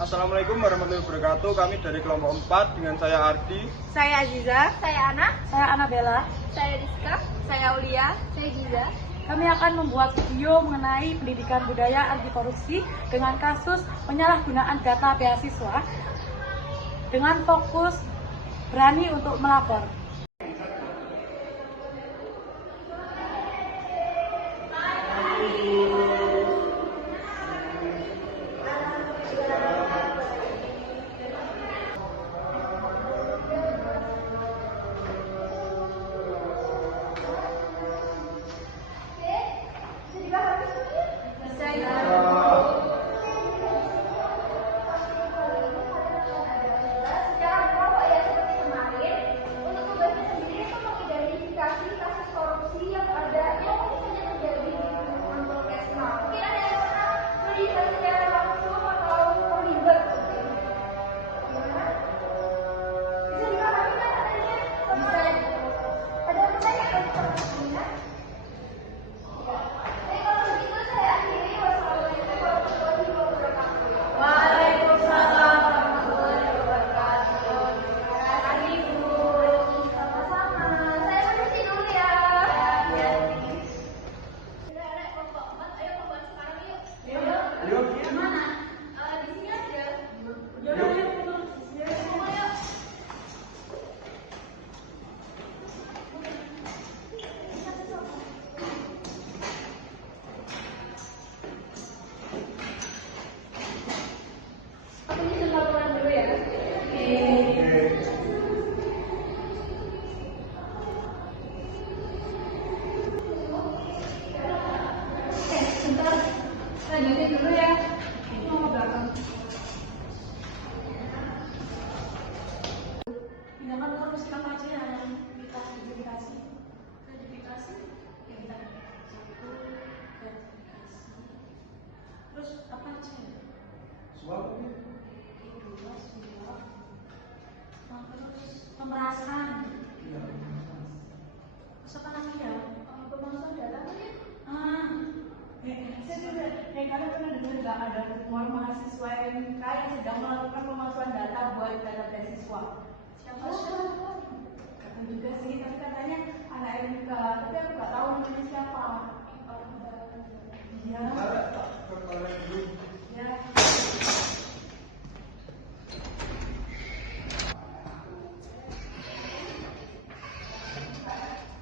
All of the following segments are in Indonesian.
Assalamualaikum warahmatullahi wabarakatuh. Kami dari kelompok 4 dengan saya Ardi, Saya Aziza, Saya Ana, saya Anabella. saya Rizka, saya Aulia, saya Giza. Kami akan membuat video mengenai pendidikan budaya anti korupsi dengan kasus penyalahgunaan data beasiswa dengan fokus berani untuk melapor. Lanjutin dulu ya. Tindakan korupsi apa aja yang kita identifikasi? Verifikasi, ya kita satu verifikasi. Terus apa aja? suap Kedua suap. Terus pemerasan. Terus apa lagi ya? Pemalsuan data ya. Saya juga, kalian pernah dengar nggak ada temuan mahasiswa MK yang sedang melakukan pemalsuan data buat data beasiswa? Siapa? Kata juga sih, tapi katanya anak MK, tapi aku nggak tahu namanya siapa. Iya. Ya.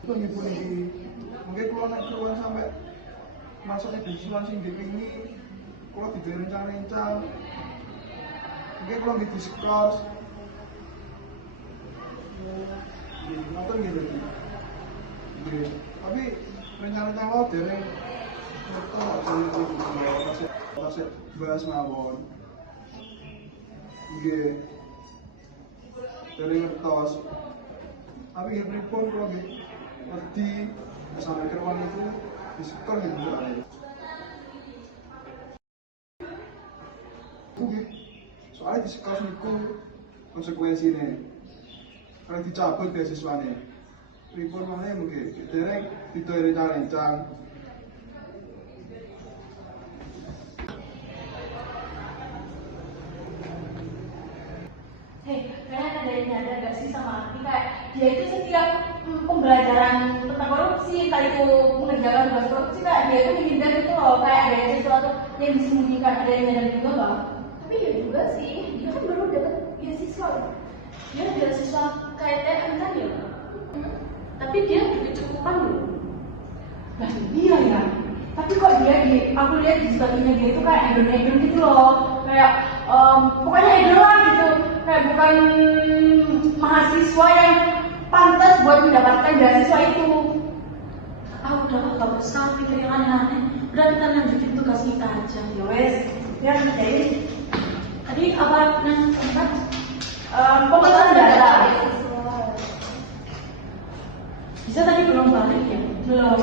itu ngipun ini mungkin kalau naik keluar sampai masuknya di langsung dipinggi kalau di rencang-rencang mungkin kalau di diskors nonton gitu tapi rencang-rencang lo dari nonton kasih bahas ngawon dari ngertos tapi ya pripun kalau ngerti sampai ke ruang itu disekor gitu soalnya disekor niku konsekuensinya kalau dicabut beasiswanya pripun mana mungkin dereng ditoy rencang-rencang Kalian ada yang nyadar gak sih sama Arti kayak dia itu setiap pembelajaran tentang korupsi, entah itu mengerjakan tugas korupsi, kayak dia itu menghindar itu loh, kayak ada sesuatu yang disembunyikan. Ada yang nyadar juga nggak? Tapi ya juga sih, dia kan baru dapat beasiswa. Dia beasiswa KTN kan ya? Tapi dia kecukupan loh. Nah dia ya. Tapi kok dia aku lihat di sebagainya dia itu kayak idol gitu loh, kayak pokoknya idol lah gitu, kayak bukan mahasiswa yang pantas buat mendapatkan beasiswa itu. Ah udah nggak usah pikir yang aneh-aneh, udah kita lanjutin tugas kita aja. Ya wes, ya jadi tadi apa tempat pembahasan data. Bisa tadi belum balik ya? Belum.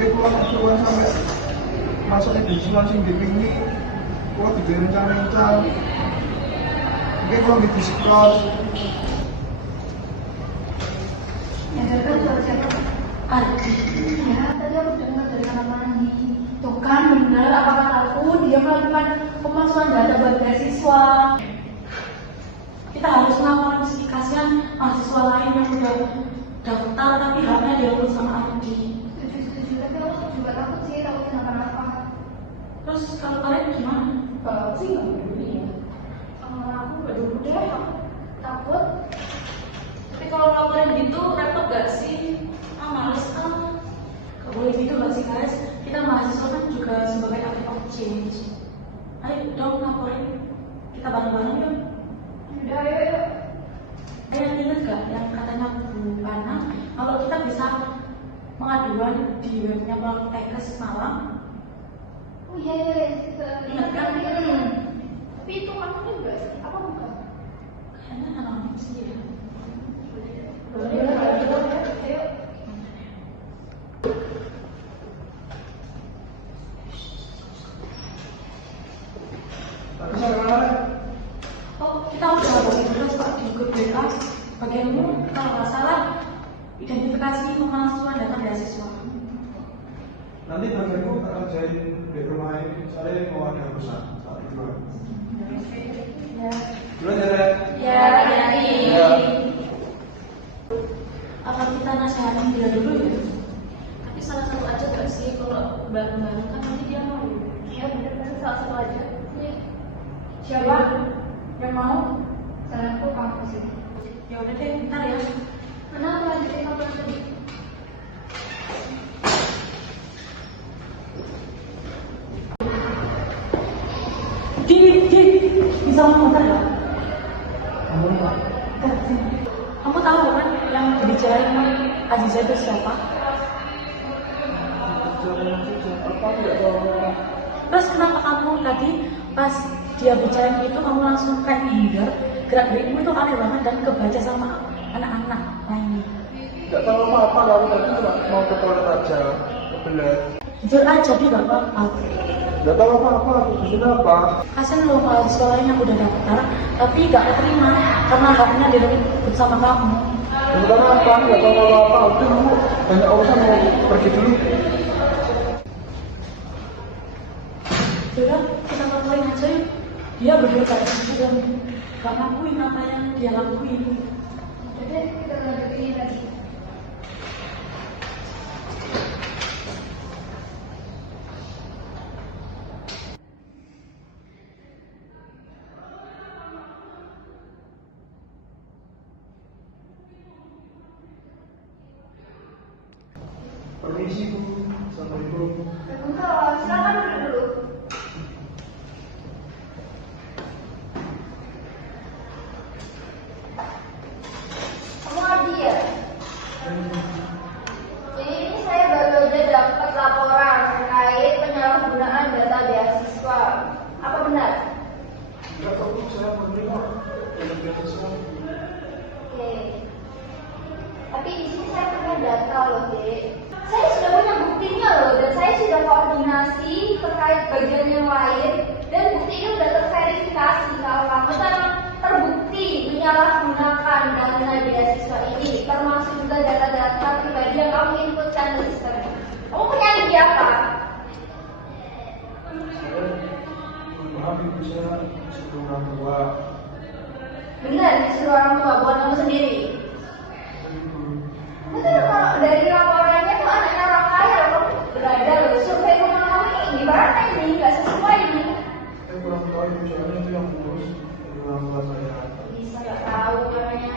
mungkin kalau keluar sampai masuknya di langsung dipinggi kalau di rencang-rencang mungkin kalau di diskors Ardi. Ya, tadi aku dengar dari benar apa kataku, dia melakukan pemalsuan data buat beasiswa. Kita harus melakukan kasihan mahasiswa lain yang udah daftar tapi haknya diurus sama Andi. Setuju, tapi aku juga takut sih, takut kenapa-napa. Terus kalau kalian gimana? Kalau aku sih nggak peduli ya. Aku peduli deh, aku takut. Tapi kalau laporan gitu repot gak sih? Males ah. Gak boleh gitu gak sih guys? Kita mahasiswa kan juga sebagai agent of change. Ayo dong laporin. Kita bareng-bareng yuk. Udah, ayo. Kalian ingat gak yang katanya Bu Ana kalau kita bisa pengaduan di webnya Poltekkes Malang? Oh iya, Ingat kan? Tapi itu kan juga sih, apa bukan? Kayaknya anonim sih ya. Boleh, ayo. Tapi saya kemarin Oh, kita udah bagi terus Pak di grup WA. Bagianmu kalau nggak salah identifikasi pemalsuan data beasiswa. nanti bagianku tak kerjain di rumah ini, soalnya mau ada urusan saat itu. Ya. Duluan ya, Ren. Ya, hati-hati. Ya. Apa kita nasihatin dia dulu ya? Tapi salah satu aja gak sih kalau bareng-bareng kan nanti dia mau. Iya, bener-bener salah satu aja. Iya. Siapa? Yang mau? Salah aku kamu sih. Ya udah deh, bentar ya. Kenapa lanjutin apa tadi? Di, bisa ngomong bentar gak? Kamu Pak. Kamu tahu kan yang dibicarain Aziza itu siapa? Jangan apa tidak tahu. Terus kenapa kamu tadi pas dia bicarain itu kamu langsung kayak ngindar? Gerak-gerikmu itu aneh banget dan kebaca sama anak-anak lainnya. Tidak tahu apa-apa, kamu tadi cuma mau ke toilet aja, kebelet. Jujur aja dia gak apa-apa. Tidak tahu apa-apa, aku disini apa? Kasian loh mahasiswa lain yang udah daftar tapi gak keterima karena haknya direbut sama kamu. Bukan apa, tidak tahu apa-apa. Udah kamu banyak urusan, mau pergi dulu. Sudah, kita laporin aja yuk. Dia berdua kayak gitu dan gak ngakuin apa yang dia lakuin. Jadi kita lanjutin lagi. Permisi Bu, Assalamualaikum. Waalaikumsalam, silakan duduk dulu. Kamu Adi ya? Jadi ini saya baru aja dapat laporan terkait penyalahgunaan data beasiswa. Apa benar? Tidak tahu Bu, saya menerima dari beasiswa. Oke. Tapi di sini saya punya data loh, Dek. Saya sudah punya buktinya loh, dan saya sudah koordinasi terkait bagian yang lain, dan bukti ini sudah terverifikasi kalau kamu terbukti menyalahgunakan dana beasiswa ini, termasuk juga data-data pribadi yang kamu inputkan ke sistem. Kamu punya ID apa? Saya maaf Ibu, saya disuruh orang tua. Benar, disuruh orang tua, bukan kamu sendiri. Betul, kalau dari laporannya tuh anaknya orang kaya, kamu berada loh. Survei rumah kamu ini gimana ini? Gak sesuai ini. Saya kurang tahu Ibu, soalnya itu yang ngurus dari orang tua saya. Bisa gak tahu namanya?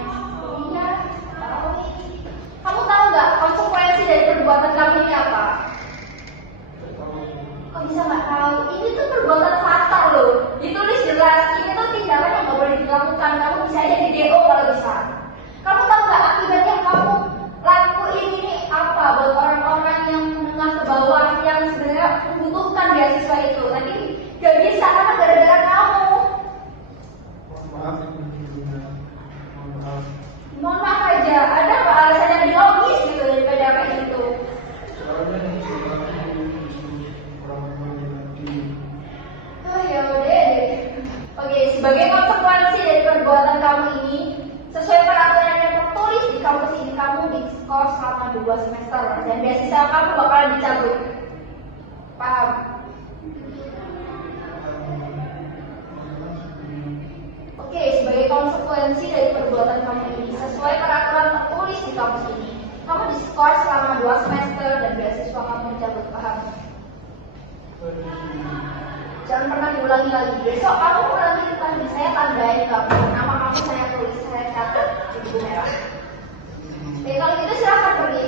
Iya, tahu. Kamu tahu gak konsekuensi dari perbuatan kamu ini apa? Tidak tahu Ibu. Kok bisa gak tahu? Ini tuh perbuatan fatal loh. Ditulis jelas, ini tuh tindakan yang gak boleh dilakukan. Kamu bisa aja di DO kalau bisa. Kamu tahu gak akibatnya kamu lakuin ini apa buat orang-orang yang menengah ke bawah yang sebenarnya membutuhkan beasiswa itu, tapi gak bisa karena gara-gara kamu. Mohon maaf Ibu dulunya. Mohon maaf. Mohon maaf aja, ada nggak alasan yang lebih logis gitu daripada kayak gitu? Soalnya yang sudah aku disuruh orang tuanya tadi. Oh ya udah deh. Oke, sebagai konsekuensi dari perbuatan kamu ini, sesuai peraturan yang tertulis di kampus ini, kamu diskors selama 2 semester dan beasiswa kamu bakalan dicabut. Paham? di kampus ini. Kamu diskors selama 2 semester dan beasiswa kamu dicabut, paham? Jangan pernah diulangi lagi. Besok kamu ulangi lagi, saya tandain kamu. Nama kamu saya tulis, saya catat di buku merah. Kalau gitu silahkan pergi.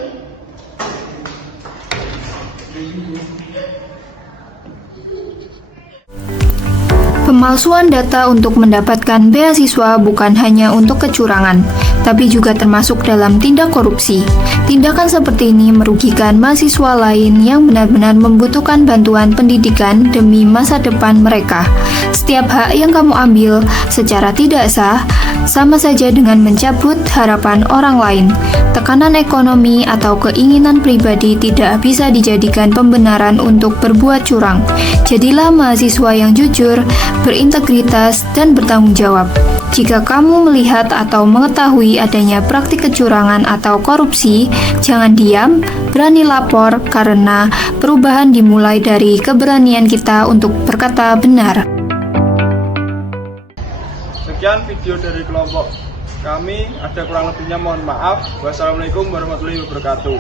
Pemalsuan data untuk mendapatkan beasiswa bukan hanya untuk kecurangan, tapi juga termasuk dalam tindak korupsi. Tindakan seperti ini merugikan mahasiswa lain yang benar-benar membutuhkan bantuan pendidikan demi masa depan mereka. Setiap hak yang kamu ambil secara tidak sah, sama saja dengan mencabut harapan orang lain. Tekanan ekonomi atau keinginan pribadi tidak bisa dijadikan pembenaran untuk berbuat curang. Jadilah mahasiswa yang jujur, berintegritas, dan bertanggung jawab. Jika kamu melihat atau mengetahui adanya praktik kecurangan atau korupsi, jangan diam, berani lapor, karena perubahan dimulai dari keberanian kita untuk berkata benar. Sekian video dari kelompok kami, ada kurang lebihnya mohon maaf. Wassalamualaikum warahmatullahi wabarakatuh.